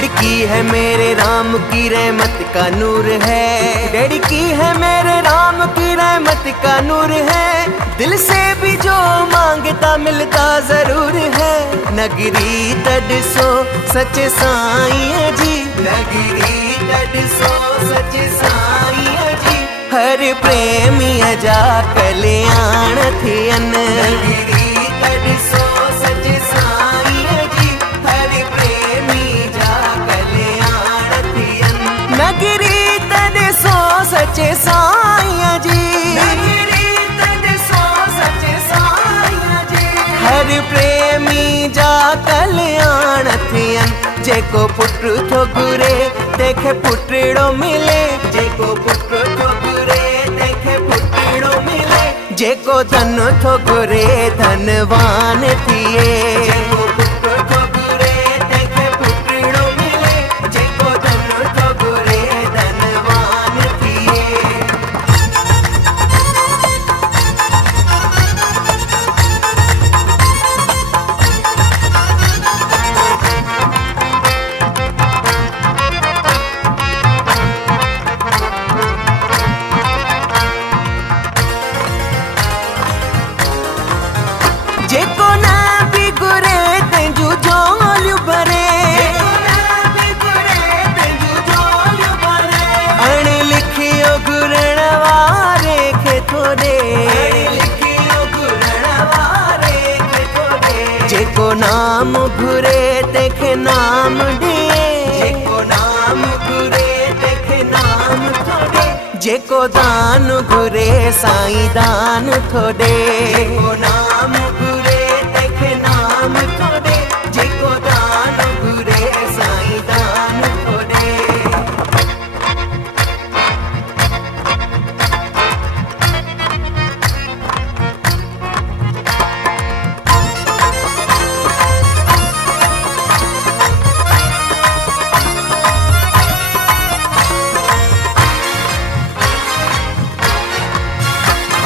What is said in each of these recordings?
लड़की है मेरे राम की रहमत का नूर है, लड़की है मेरे राम की रहमत का नूर है। दिल से भी जो मांगता मिलता जरूर है। नगरी तड़सो सच साईं जी, नगरी तड़सो सच साईं जी। हर प्रेमी जा कल्याण थियन, नगरी तड़सो सच साईं जी। हर प्रेमी जा कल्याण थियन, नगरी तड़सो सच साईं जी, नगरी तड़सो सच साईं जी। हर प्रेमी जा कल्याण थियन। जेको पुत्र थो घुरे तंहिंखे पुटड़ो मिले, जेको पुत्र थो घुरे तंहिंखे पुटड़ो मिले। जेको धन थो घुरे धनवान थिए, जेको पुत्र थो घुरे तंहिंखे पुटड़ो मिले। जेको धन थो घुरे धनवान थिए। जेको ना भी घुरे तंहिंजूं झोलियूं भरे, जेको ना भी घुरे तंहिंजूं झोलियूं भरे। अण लिखियो घुरण वारे खे थो ॾे, अण लिखियो घुरण वारे खे थो ॾे। जेको नाम घुरे तंहिंखे नाम ॾे, जेको नाम घुरे तंहिंखे नाम थो ॾे। जेको दान घुरे साईं दान थो ॾे, जेको नाम घुरे तंहिंखे नाम थो ॾे। जेको दान घुरे साईं दान थो ॾे।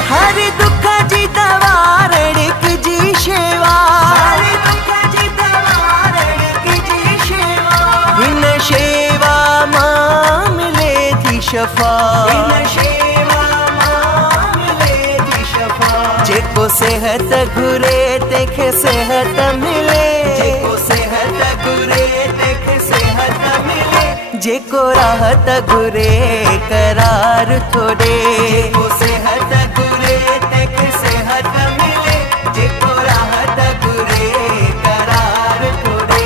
हर दुख जी दवा रड़क जी शेवा, हर दुख जी दवा रड़क जी शेवा। हिन शेवा मां मिले थी शफा, हिन शेवा मां मिले थी शफा। जेको सेहत घुरे तंहिंखे सेहत मिले, जेको सेहत घुरे तंहिंखे सेहत मिले। जेको राहत घुरे करार थो ॾे, जेको सेहत घुरे तंहिंखे सेहत मिले। जेको राहत घुरे करार थो ॾे।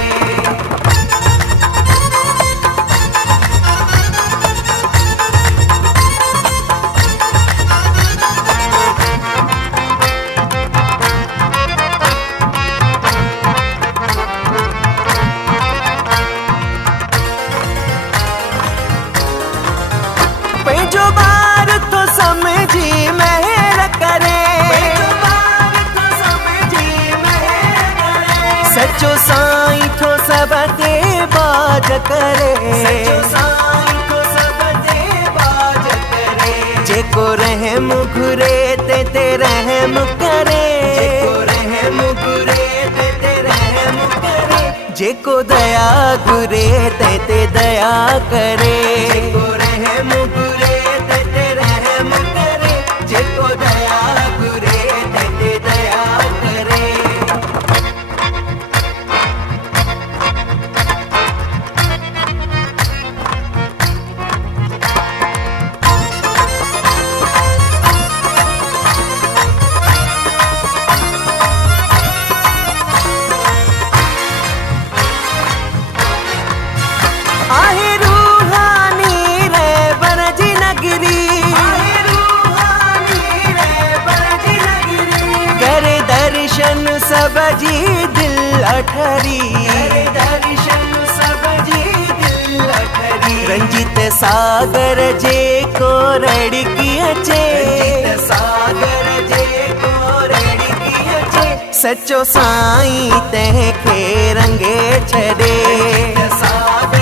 पंहिंजो ॿार थो समझी महर करे, पंहिंजो ॿार थो समझी महर करे। सचो साईं थो सब ते बाज करे, सचो साईं थो सब ते बाज करे। जेको रहम घुरे ते ते रहम करे, जेको रहम घुरे ते ते रहम करे। जेको दया घुरे ते ते दया करे, जेको रहम घुरे ते ते रहम करे। जेको दया घुरे ते ते दया करे। आहे रूहानी रहबर जी नगरी, आहे रूहानी रहबर जी नगरी। करे दर्शन सब जी दिल अठरी, करे दर्शन सब जी दिल अठरी। रंजित सागर जेको रड़की अचे, रंजित सागर जेको रड़की अचे। सचो साईं तंहिंखे रंगे छॾे, सागर